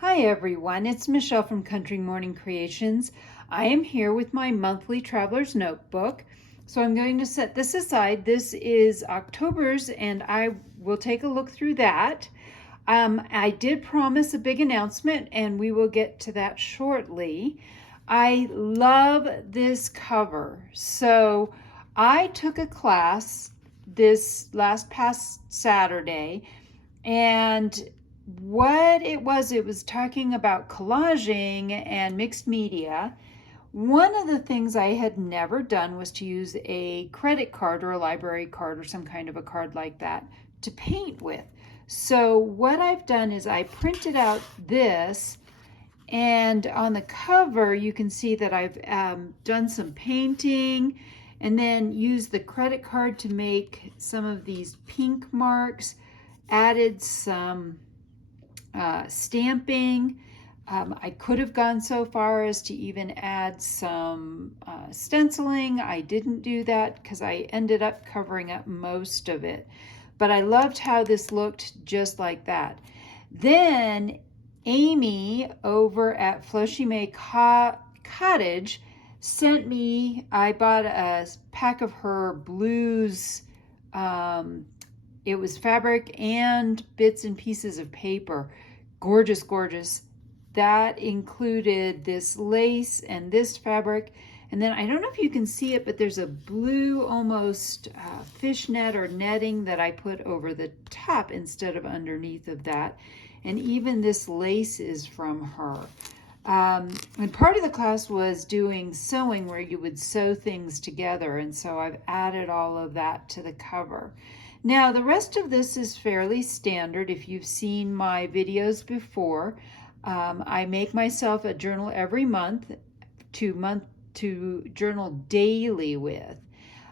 Hi everyone, it's Michelle from Country Morning Creations. I am here with my monthly Traveler's Notebook. So I'm going to set this aside. This is October's and I will take a look through that. I did promise a big announcement and we will get to that shortly. I love this cover. So I took a class this past Saturday, and what it was talking about collaging and mixed media. One of the things I had never done was to use a credit card or a library card or some kind of a card like that to paint with. So what I've done is I printed out this, and on the cover you can see that I've done some painting and then used the credit card to make some of these pink marks, added some stamping. I could have gone so far as to even add some stenciling. I didn't do that because I ended up covering up most of it. But I loved how this looked just like that. Then Amy over at Floshi May Cottage sent me, I bought a pack of her blues. It was fabric and bits and pieces of paper. Gorgeous, gorgeous. That included this lace and this fabric. And then I don't know if you can see it, but there's a blue almost fishnet or netting that I put over the top instead of underneath of that. And even this lace is from her. And part of the class was doing sewing, where you would sew things together. And so I've added all of that to the cover. Now the rest of this is fairly standard. If you've seen my videos before, I make myself a journal every month to journal daily with.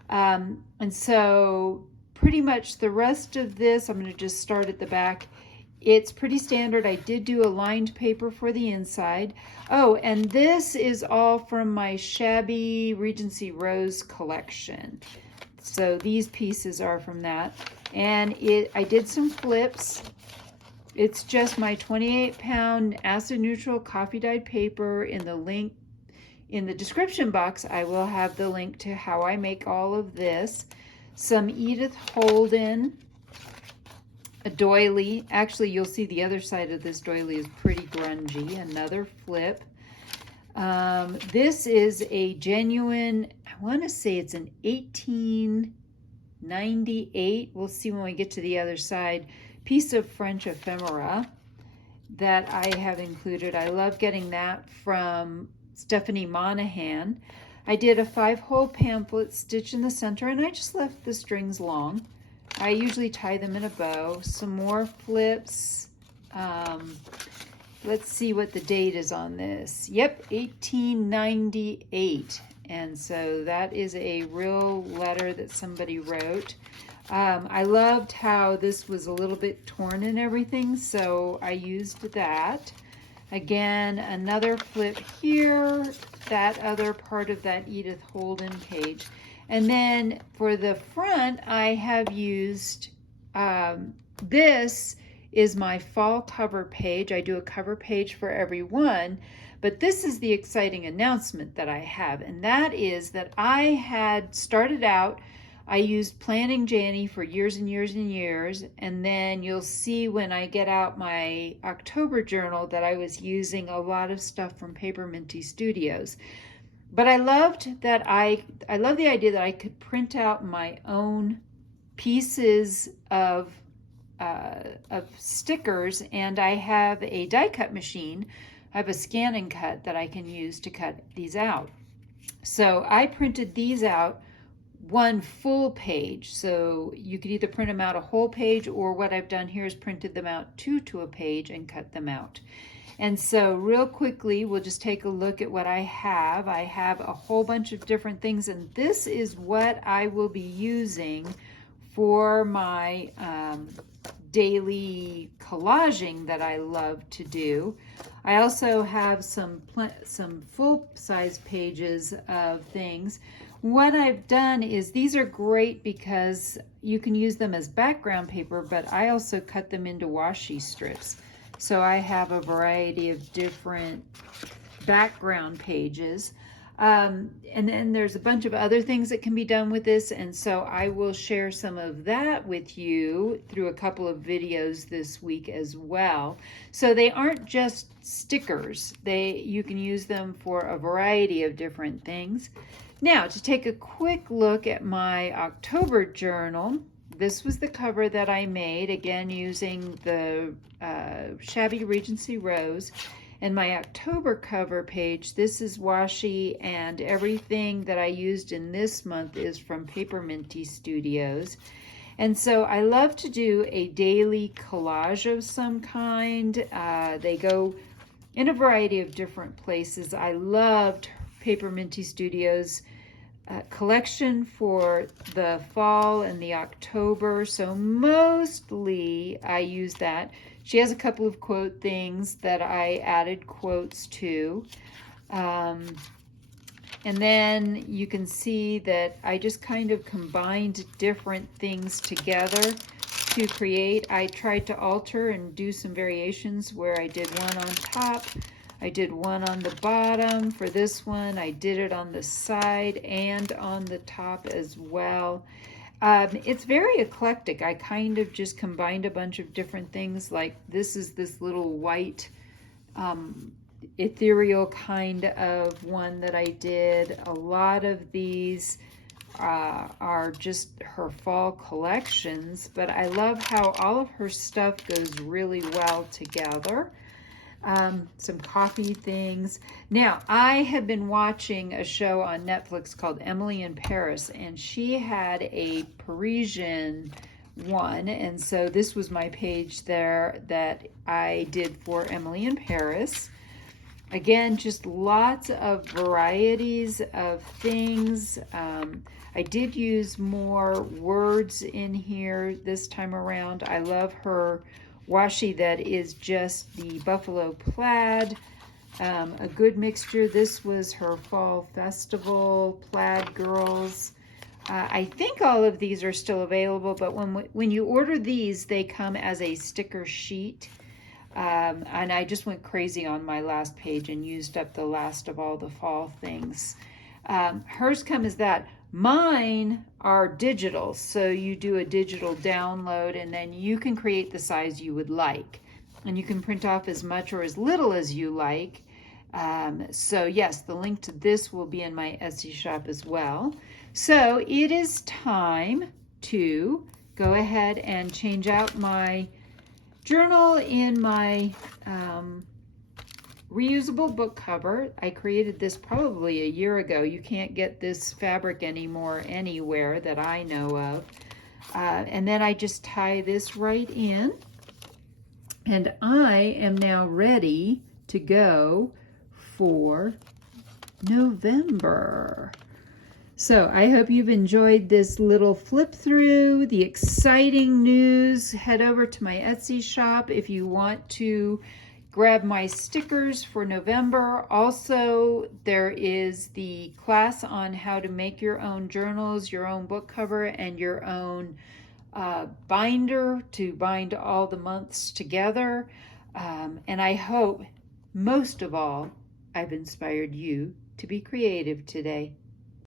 And so pretty much the rest of this, I'm going to just start at the back. It's pretty standard. I did do a lined paper for the inside. Oh, and this is all from my Shabby Regency Rose collection. So these pieces are from that. And I did some flips. It's just my 28-pound acid neutral coffee dyed paper. In the description box, I will have the link to how I make all of this. Some Edith Holden, a doily. Actually, you'll see the other side of this doily is pretty grungy. Another flip. This is a genuine, I want to say it's an 1898, we'll see when we get to the other side, piece of French ephemera that I have included. I love getting that from Stephanie Monahan. I did a 5-hole pamphlet stitch in the center, and I just left the strings long. I usually tie them in a bow. Some more flips. Let's see what the date is on this. Yep, 1898. And so that is a real letter that somebody wrote. I loved how this was a little bit torn and everything, so I used that. Again, another flip here, that other part of that Edith Holden page. And then for the front, I have used, this is my fall cover page. I do a cover page for every one, but this is the exciting announcement that I have, and that is that I had started out, I used Planning Janie for years and years and years, and then you'll see when I get out my October journal that I was using a lot of stuff from Paper Minty Studios. But I loved that I love the idea that I could print out my own pieces of stickers, and I have a die cut machine. I have a scan and cut that I can use to cut these out. So I printed these out one full page. So you could either print them out a whole page, or what I've done here is printed them out two to a page and cut them out. And so real quickly, we'll just take a look at what I have. I have a whole bunch of different things, and this is what I will be using for my daily collaging that I love to do. I also have some full-size pages of things. What I've done is, these are great because you can use them as background paper, but I also cut them into washi strips. So I have a variety of different background pages. And then there's a bunch of other things that can be done with this, and so I will share some of that with you through a couple of videos this week as well. So they aren't just stickers. You can use them for a variety of different things. Now, to take a quick look at my October journal, this was the cover that I made, again using the Shabby Regency Rose. And my October cover page, this is washi, and everything that I used in this month is from Paper Minty Studios. And so I love to do a daily collage of some kind. They go in a variety of different places. I loved Paper Minty Studios collection for the fall and the October, so mostly I use that. She has a couple of quote things that I added quotes to. And then you can see that I just kind of combined different things together to create. I tried to alter and do some variations where I did one on top, I did one on the bottom. For this one, I did it on the side and on the top as well. It's very eclectic. I kind of just combined a bunch of different things. Like this is this little white ethereal kind of one that I did. A lot of these are just her fall collections, but I love how all of her stuff goes really well together. Some coffee things. Now, I have been watching a show on Netflix called Emily in Paris, and she had a Parisian one, and so this was my page there that I did for Emily in Paris. Again, just lots of varieties of things. I did use more words in here this time around. I love her washi that is just the buffalo plaid, a good mixture. This was her fall festival plaid girls. I think all of these are still available, but when you order these, they come as a sticker sheet. And I just went crazy on my last page and used up the last of all the fall things. Hers come as that. Mine are digital, so you do a digital download and then you can create the size you would like. And you can print off as much or as little as you like. So yes, the link to this will be in my Etsy shop as well. So it is time to go ahead and change out my journal in my reusable book cover. I created this probably a year ago. You can't get this fabric anymore anywhere that I know of. And then I just tie this right in. And I am now ready to go for November. So I hope you've enjoyed this little flip through, the exciting news. Head over to my Etsy shop if you want to grab my stickers for November. Also, there is the class on how to make your own journals, your own book cover, and your own binder to bind all the months together. And I hope, most of all, I've inspired you to be creative today.